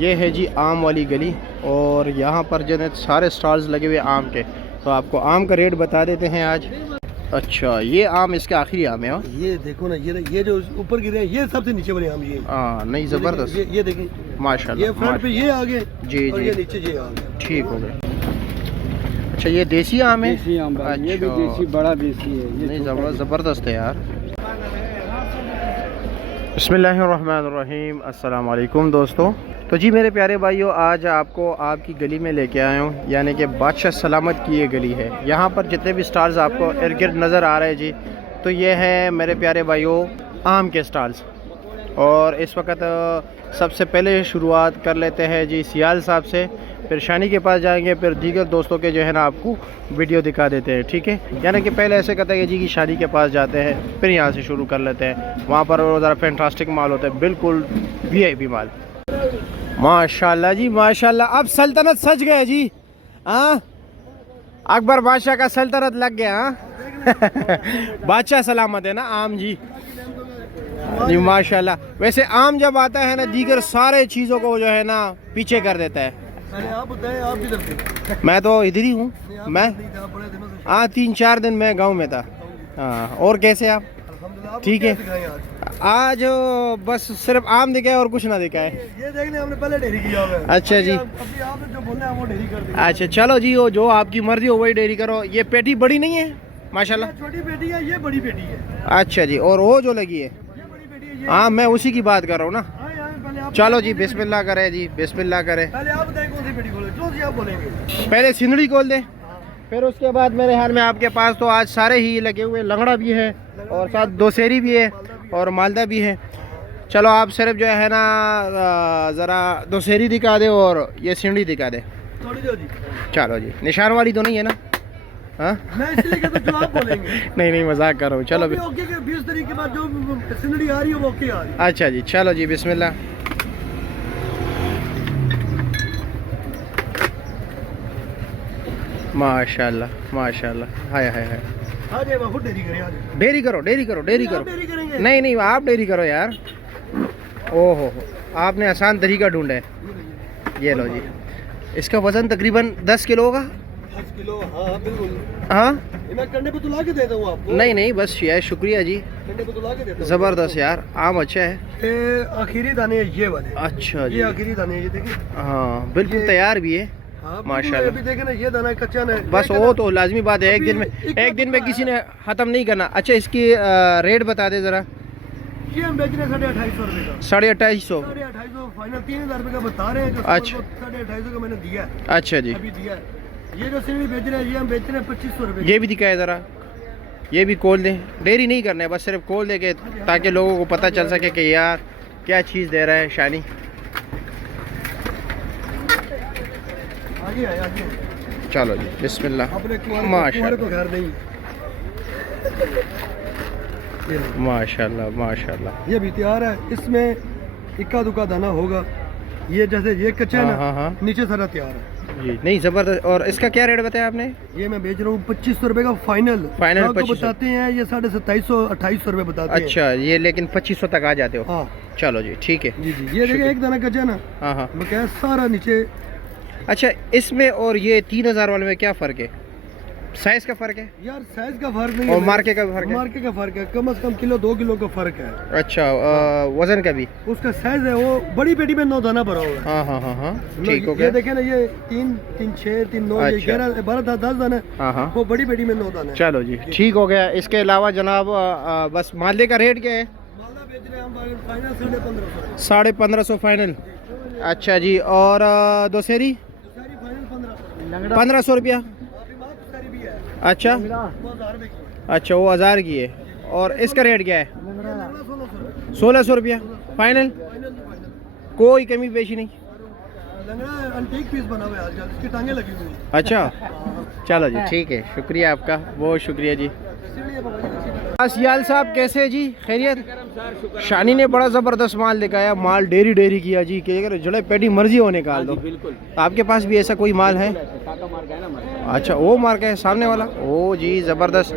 ये है जी आम वाली गली और यहाँ पर जो है सारे स्टॉल्स लगे हुए आम के। तो आपको आम का रेट बता देते हैं आज। अच्छा, ये आम इसके आखिरी आम है। ये देखो ना, ये जो ऊपर गिरे हैं ये सबसे नीचे वाले आम। ये हाँ, नहीं ज़बरदस्त। ये देखिए माशाल्लाह। ये फ्रंट पे ये आगे जी और जी, ये नीचे ये आगे। ठीक हो गया। अच्छा, ये देसी आम है? देसी आम भाई, ये भी अच्छा। देसी, बड़ा देसी है ये। नहीं, ज़बरदस्त है यार। बिस्मिल्लाहिर्रहमानिर्रहीम, अस्सलाम वालेकुम दोस्तों। तो जी मेरे प्यारे भाइयों, आज आपको आपकी गली में लेके आया हूँ, यानी कि बादशाह सलामत की ये गली है। यहाँ पर जितने भी स्टॉल्स आपको इर्द गिर्द नज़र आ रहे हैं जी, तो ये है मेरे प्यारे भाइयों आम के स्टॉल्स। और इस वक्त सबसे पहले शुरुआत कर लेते हैं जी सियाल साहब से, फिर शानी के पास जाएंगे, फिर दीगर दोस्तों के जो है ना आपको वीडियो दिखा देते हैं, ठीक है। यानी कि पहले ऐसे कहते हैं जी कि शानी के पास जाते हैं, फिर यहाँ से शुरू कर लेते हैं। वहाँ पर ज़रा फैंटास्टिक माल होता है, बिल्कुल वीआईपी माल। माशाल्लाह जी माशाल्लाह, अब सल्तनत सज गए जी। हाँ, अकबर बादशाह का सल्तनत लग गया। हाँ बादशाह सलामत है ना आम जी। जी माशाल्लाह। वैसे आम जब आता है ना, दीगर सारे चीज़ों को जो है ना पीछे कर देता है। आप बताएं, आप किधर थे? मैं तो इधर ही हूँ। मैं हाँ 3-4 दिन मैं गांव में था। हाँ, और कैसे आप? ठीक है। आज बस सिर्फ आम दिखाए और कुछ ना दिखाए। ये देखने हमने पहले डेयरी किया हुआ है। अच्छा जी, अभी आपने जो बोलना है वो डेयरी कर देंगे। अच्छा चलो जी, वो जो आपकी मर्जी हो वही डेयरी करो। ये पेटी बड़ी नहीं है माशाल्लाह? छोटी बेटी है, ये बड़ी बेटी है। अच्छा जी, और वो जो लगी है? ये बड़ी बेटी है। हाँ, मैं उसी की बात कर रहा हूँ ना। पहले आप चलो जी, बिस्मिल्लाह करें जी, बिस्मिल्लाह करें। पहले आप बताएं कौन सी बेटी बोले, जो सी आप बोलेंगे। पहले सिंदड़ी खोल दे, फिर उसके बाद मेरे ख्याल में आपके पास तो आज सारे ही लगे हुए, लंगड़ा भी है और साथ दोसेरी भी है और मालदा भी है। चलो आप सिर्फ जो है ना ज़रा दोसेरी दिखा दे और ये सिंडी दिखा दे। थोड़ी दो जी। चलो जी, निशान वाली तो नहीं है ना? हाँ मैं इसलिए कहता हूं, जो आप बोलेंगे। नहीं मजाक कर रहा हूँ। चलो ओके के 20 तारीख के बाद जो सिंदड़ी आ रही है वो ओके आ रही है। अच्छा जी, चलो जी बिस्मिल्लाह। माशाल्लाह माशाल्लाह, हाय हाय हाय। आ जाए बाबू, डेयरी करें आज। डेयरी करो डेयरी करो डेयरी करो। डेयरी करेंगे। नहीं आप डेयरी करो यार। ओहो, आपने आसान तरीका ढूंढा है। ये लो जी, इसका वज़न तकरीबन 10 किलो होगा। 10 किलो, हाँ बिल्कुल। हाँ, मैं कंडे पे तो ला के देता हूँ आपको। नहीं बस यार शुक्रिया जी, कंडे पे तो ला के देता हूँ। ज़बरदस्त यार, आम अच्छा है। ये आखिरी दाने है ये वाले। अच्छा जी, ये आखिरी दाने हैं, ये देखिए। हाँ बिल्कुल तैयार भी है हाँ, माशाल्लाह। अभी देखे ना, ये दाना कच्चा ना है। बस वो तो लाजमी बात है, एक दिन में किसी ने ख़त्म नहीं करना। अच्छा, इसकी रेट बता दे ज़रा। ये हम बेच रहे हैं 2,250 रुपये का। 2,250? 2,250 फाइनल 3,000 रुपये का बता रहे हैं। जो अच्छा। 2,250 का मैंने दिया है। अच्छा जी, अभी दिया है। ये जो सिंगड़ी बेच रहे हैं, ये हम बेच रहे हैं 2,500 रुपये। ये भी दिखाए ज़रा, ये भी खोल दें। डेयरी नहीं करना है, बस सिर्फ खोल दे के, ताकि लोगों को पता चल सके कि यार क्या चीज़ दे रहा है शानी। आगे आए, आगे। चलो जी बिस्मिल्लाह। अपने माशाल्लाह को घर नहीं। माशाल्लाह माशाल्लाह। ये भी तैयार है, इसमें इक्का दुक्का दाना होगा। ये जैसे ये कच्चा है ना, हाँ। नीचे सारा तैयार है जी, नहीं ज़बरदस्त। और इसका क्या रेट बताया आपने? ये मैं बेच रहा हूँ 2,500 रुपये का फाइनल। फाइनल आपको 2500 बताते हैं ये 2750 2800 रुपये बताते हैं। अच्छा, ये लेकिन 2500 तक आ जाते हो? हाँ चलो जी ठीक है। जी, ये देखिए एक दाना कच्चा है ना। हाँ मैं क्या सारा नीचे। अच्छा, इसमें और ये 3,000 वाले में क्या फ़र्क है? साइज़ का फ़र्क है यार, साइज का फर्क नहीं और है, मार्के का फर्क है? मार्के का फर्क है, कम से कम किलो 2 किलो का फर्क है। अच्छा, वज़न का भी? उसका साइज है, वो बड़ी पेटी में 9 दाना भरा हुआ है। हाँ ठीक हो गया। ये देखे ना, ये 3 6 3 9 ये अच्छा। 11 12 10 दाना। हाँ वो बड़ी पेटी में 9 दाना है। चलो जी ठीक हो गया। इसके अलावा जनाब बस मालदे का रेट क्या है? मालदा बेच रहे हैं हम फाइनल 1550। 1550 फाइनल। अच्छा जी, और दोसेरी? सारी फाइनल 1500 रुपया। अच्छा अच्छा, वो 1000 की है। और इसका रेट क्या है? 1600 रुपया फाइनल। कोई कमी पेशी नहीं? अंटीक पीस बना हुआ है आजकल, इसकी टांगे लगी हुई हैं। अच्छा चलो जी ठीक है, शुक्रिया आपका, बहुत शुक्रिया जी। सियाल साहब कैसे जी, खैरियत? शानी ने बड़ा ज़बरदस्त माल दिखाया, माल डेरी किया जी कि अगर जड़े पेटी मर्जी हो निकाल दो। बिल्कुल। आपके पास भी ऐसा कोई माल है? अच्छा, वो मार्क है सामने वाला। ओ जी ज़बरदस्त।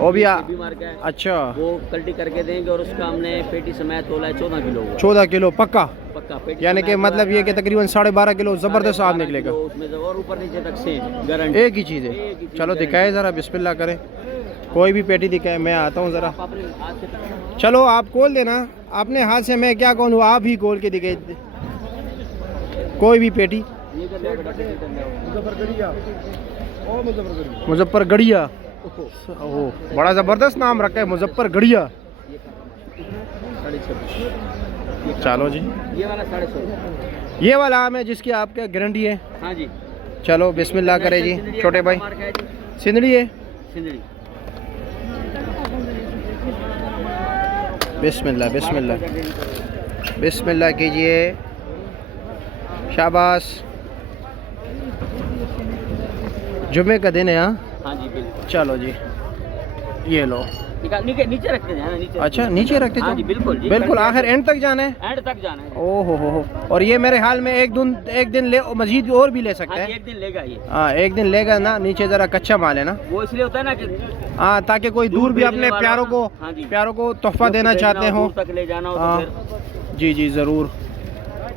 वो भी बीमार का है, अच्छा वो कल्टी करके देंगे और उसका हमने पेटी समय तोला है 14 किलो हुआ। 14 किलो पक्का, पक्का पेटी यानी कि समय मतलब ये कि तकरीबन 12.5 किलो ज़बरदस्त आप 12 निकलेगा। किलो उसमें से और ऊपर नीचे तक से गारंटी। एक ही चीज़ है। चलो दिखाए ज़रा, बिस्मिल्लाह करें, कोई भी पेटी दिखाए, मैं आता हूँ ज़रा। आप अपने हाथ से चलो आप खोल देना अपने हाथ से, मैं क्या कहूँ, आप ही खोल के दिखाए कोई भी पेटी। ये कर लिया बेटा, पेटी कर लिया। मुजफ्फर गढ़िया, ओ बड़ा ज़बरदस्त नाम रखा है, मुजफ्फर गढ़िया। 26.5 चलो जी, ये वाला 16.5। ये वाला आम है जिसकी आपके गारंटी है। हाँ जी, चलो बिस्मिल्लाह करें जी छोटे भाई। मार्का है जी, सिंदड़ी है, सिंदड़ी। बिस्मिल्लाह बिस्मिल्लाह बिस्मिल्लाह कीजिए, शाबाश। जुमे का दिन है। हाँ हाँ जी बिल्कुल। चलो जी, ये लो। नीचे रखते हैं ना, नीचे। अच्छा नीचे रखते हाँ जी बिल्कुल जी, बिल्कुल, आखिर एंड तक जाना है। एंड तक जाना है। ओहो हो। और ये मेरे हाल में एक दिन ले मजीद और भी ले सकते हाँ जी, हैं। एक दिन लेगा ये। हाँ एक दिन लेगा ना, नीचे ज़रा कच्चा माल है ना। वो इसलिए होता है ना कि हाँ ताकि कोई दूर भी अपने भेजने प्यारों वाला को ना। हाँ जी, प्यारों को तोहफा देना चाहते हो, दूर तक ले जाना हो हाँ। तो फिर जी जी ज़रूर।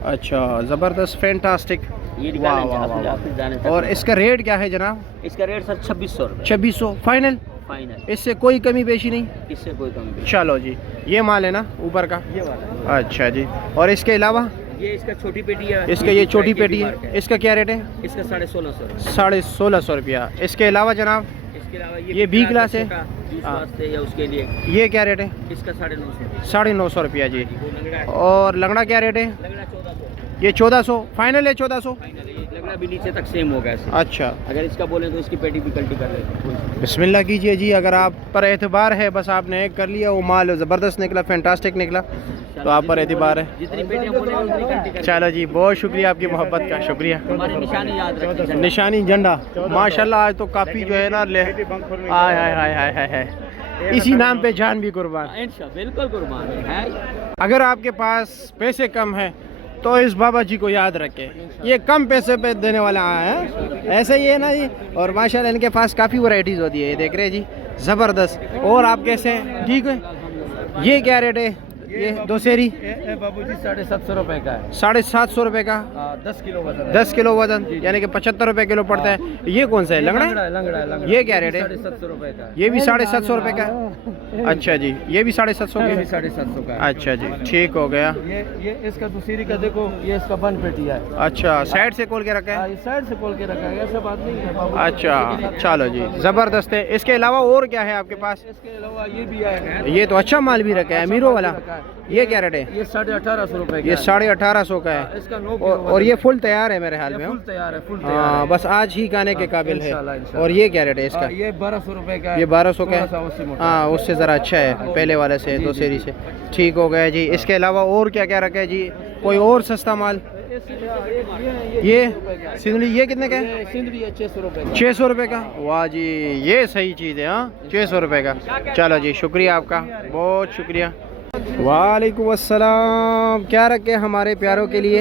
अच्छा ज़बरदस्त, फैंटास्टिक, ये वाह निकालेंगे वाह वाह ऑफिस जाने तक। और इसका रेट क्या है जनाब? इसका रेट सर 2600 रुपये 2600 फाइनल, फाइनल, इससे कोई कमी पेशी नहीं। इससे कोई कमी नहीं। चलो जी, ये माल है ना ऊपर का? ये वाला अच्छा जी, और इसके अलावा ये इसका छोटी पेटी है, इसका ये छोटी पेटी है, इसका क्या रेट है? इसका 1650। 1650 रुपया। इसके अलावा जनाब इसके अलावा ये बी क्लास है, जूस हाँ। वास्ते या उसके लिए ये क्या रेट है? इसका 950। 950 रुपया जी। वो लंगड़ा है, और लंगड़ा क्या रेट है? लंगड़ा 1400 ये 1400 फाइनल है, 1400। फाइनल है। ये लंगड़ा भी नीचे तक सेम होगा ऐसे। अच्छा अगर इसका बोले तो इसकी पेटी भी कल्टी कर लेते। बिस्मिल्लाह कीजिए जी, अगर आप पर एतबार है, बस आपने एक कर लिया, वो माल ज़बरदस्त निकला, फैंटास्टिक निकला, तो आप पर एतबार है। जितनी पेटियां बोले उतनी कल्टी कर। चलो जी, बहुत शुक्रिया आपकी मोहब्बत का, शुक्रिया। हमारी निशानी याद रखें। निशानी झंडा माशाल्लाह, आज तो काफ़ी जो है ना ले आय हाय हाय हाय हाय हाय, इसी नाम पे जान भी कुर्बान। इंशाल्लाह बिल्कुल कुर्बान है। अगर आपके पास पैसे कम हैं तो इस बाबा जी को याद रखें, ये कम पैसे पे देने वाला है, ऐसे ही है ना जी। और माशाल्लाह इनके पास काफ़ी वैरायटीज़ होती है, ये देख रहे हैं जी, ज़बरदस्त। और आप कैसे हैं? ठीक है। ये क्या रेट है? ये दो सेरी बाबूजी 750 रुपए का है। 750 रुपये का, 10 किलो वजन 10 किलो वजन, यानी कि 75 रुपये किलो पड़ता है। ये कौन सा है? लंगड़ा है? लंगड़ा। ये क्या रेट है? 750 रुपए का। ये भी 750 रुपये का है। अच्छा जी, ये भी 750 का है। 750 का। अच्छा जी, ठीक हो गया। ये इसका दूसरी का देखो, ये इसका बन पेटी है। अच्छा, साइड से खोल के रखा है। ये साइड से खोल के रखा है, ऐसा बात नहीं है बाबू। अच्छा चलो जी, ज़बरदस्त है। इसके अलावा और क्या है आपके पास? इसके अलावा ये भी है। ये तो अच्छा माल भी रखा है, अमीरों वाला। ये क्या रेट है? ये 1850 रुपए का ये है। 1850 का है। इसका 9 और ये फुल तैयार है मेरे हाल में। फुल तैयार है, फुल तैयार हाँ है। बस आज ही खाने के काबिल है। इंशाल्लाह, इंशाल्लाह। और ये क्या रेट है इसका? ये 1200 रुपए का है। ये 1200 का थोड़ा सा उससे है। मोटा हाँ उससे ज़रा अच्छा है पहले वाले से, दो सेरी से। ठीक हो गया जी। इसके अलावा और क्या क्या रखा है जी? कोई और सस्ता माल? ये सिंदड़ी, ये कितने का है? सिंदड़ी है 600 रुपए का। 600 रुपये का। वाह जी, ये सही चीज़ है। हाँ 600 रुपये का। चलो जी, शुक्रिया आपका, बहुत शुक्रिया। वालेकुम अस्सलाम। क्या रखे हमारे प्यारों के लिए?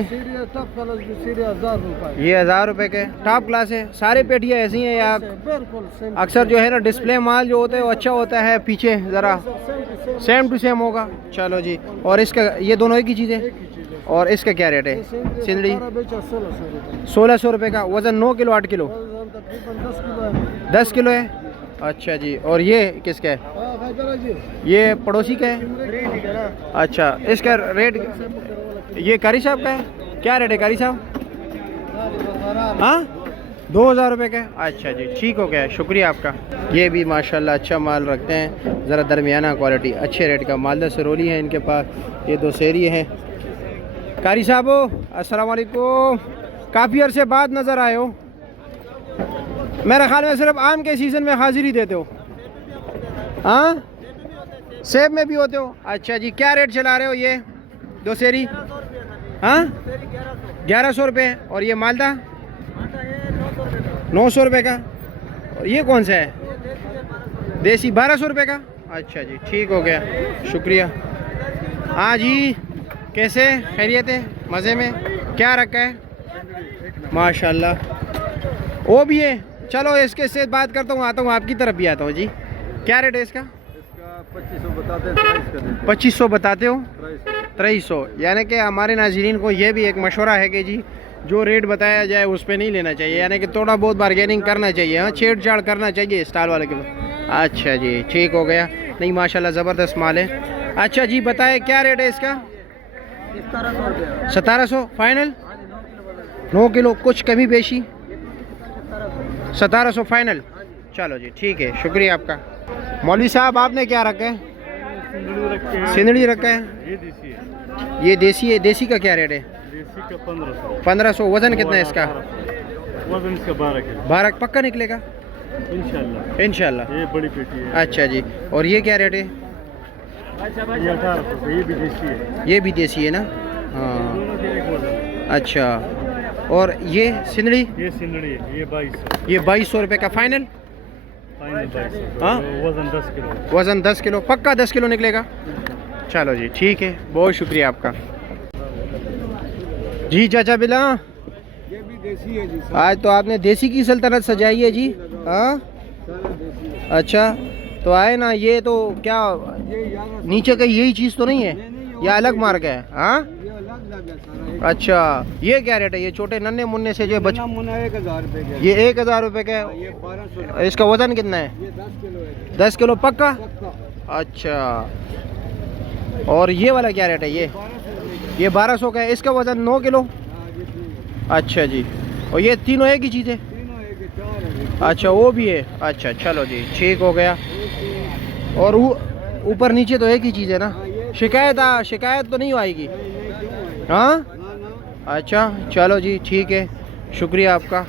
ये 1000 रुपये के टॉप क्लास है। सारी पेटियाँ ऐसी हैं या अक्सर जो है ना डिस्प्ले माल जो होता है वो अच्छा होता है, पीछे ज़रा सेम टू सेम होगा। चलो जी। और इसका ये दोनों एक ही चीज़ है। और इसका क्या रेट है? सिंदड़ी 1600 रुपये का। वज़न 9 किलो 8 किलो 10 किलो है। अच्छा जी। और ये किसका है? ये पड़ोसी का है। अच्छा, इसका रेट? ये कारी साहब का है। क्या रेट है कारी साहब? हाँ 2000 रुपये का। अच्छा जी, ठीक हो गया, शुक्रिया आपका। ये भी माशाल्लाह अच्छा माल रखते हैं, ज़रा दरमियाना क्वालिटी, अच्छे रेट का। मालदा सरोली है इनके पास। ये दो सेरी है। कारी साहब अस्सलाम वालेकुम, काफ़ी अरसे बाद नज़र आए हो। मेरे ख्याल में सिर्फ आम के सीज़न में हाजिरी देते हो। हाँ सेब में भी होते हो? अच्छा जी। क्या रेट चला रहे हो ये दो सेरी? हाँ 1100 रुपये। और ये मालदा 900 रुपये का। और ये कौन सा है? देसी 1200 रुपये का। अच्छा जी, ठीक हो गया, शुक्रिया। हाँ जी, कैसे खैरियत है? मज़े में? क्या रखा है? माशाल्लाह। वो भी है। चलो इसके से बात करता हूँ, आता हूँ आपकी तरफ भी आता हूँ जी। क्या रेट है इसका? इसका 2500 बताते हैं, 23 का देते 2500 बताते हो? हैं, 2300। यानी कि हमारे नाज़रीन को ये भी एक मशवरा है कि जी जो रेट बताया जाए उस पर नहीं लेना चाहिए, यानी कि थोड़ा बहुत बार्गेनिंग करना चाहिए। हाँ, छेड़छाड़ करना चाहिए स्टाल वाले के। अच्छा जी, ठीक हो गया। नहीं माशाल्लाह ज़बरदस्त माल है। अच्छा जी बताए क्या रेट है इसका? 1700 फाइनल? 9 किलो कुछ कमी बेशी? 1700 फाइनल। चलो जी ठीक है, शुक्रिया आपका। मौलवी साहब आपने क्या रखा है? सिंदड़ी रखा है। ये देसी है। देसी का क्या रेट है? देसी का 1500। 1500। वज़न कितना है इसका? वजन इसका 12 किलो 12 पक्का निकलेगा इंशाल्लाह। इंशाल्लाह। ये बड़ी पेटी है। अच्छा जी, और ये क्या रेट है? ये 1800 से, ये भी देसी है। ये भी देसी है ना? हाँ दोनों के एक वजन। अच्छा। और ये सिंदड़ी? ये सिंदड़ी है, ये 2200। ये 2200 रुपये का फाइनल? फाइनल 2200। हाँ? वजन 10 किलो। वज़न 10 किलो पक्का 10 किलो निकलेगा। चलो जी ठीक है, बहुत शुक्रिया आपका जी। चाचा बिला, ये भी देसी है जी, आज तो आपने देसी की सल्तनत सजाई है जी। हाँ सारा देसी है। अच्छा, तो आए ना, ये तो क्या ये यार नीचे का यही चीज़ तो नहीं है? नहीं, या अलग मार्ग है? हाँ ये अलग लग है सारा। एक अच्छा, ये क्या रेट है? ये छोटे नन्हे मुन्ने से जो बच, मुना 1000 रुपए का। ये 1000 रुपये का ये 1200। है। इसका वज़न कितना है? ये 10 किलो है। 10 किलो पक्का? पक्का अच्छा। और ये वाला क्या रेट है? ये 1200। ये 1200 का है। इसका वज़न 9 किलो। हाँ ये तीन अच्छा जी। और ये तीनों एक ही चीज़ है? तीनों एक है, चार है। अच्छा वो भी है। अच्छा चलो जी ठीक हो गया। और ऊपर नीचे तो एक ही चीज़ है ना? शिकायत तो नहीं आएगी? ये क्यों है? हाँ ना ना। अच्छा चलो जी ठीक है, शुक्रिया आपका।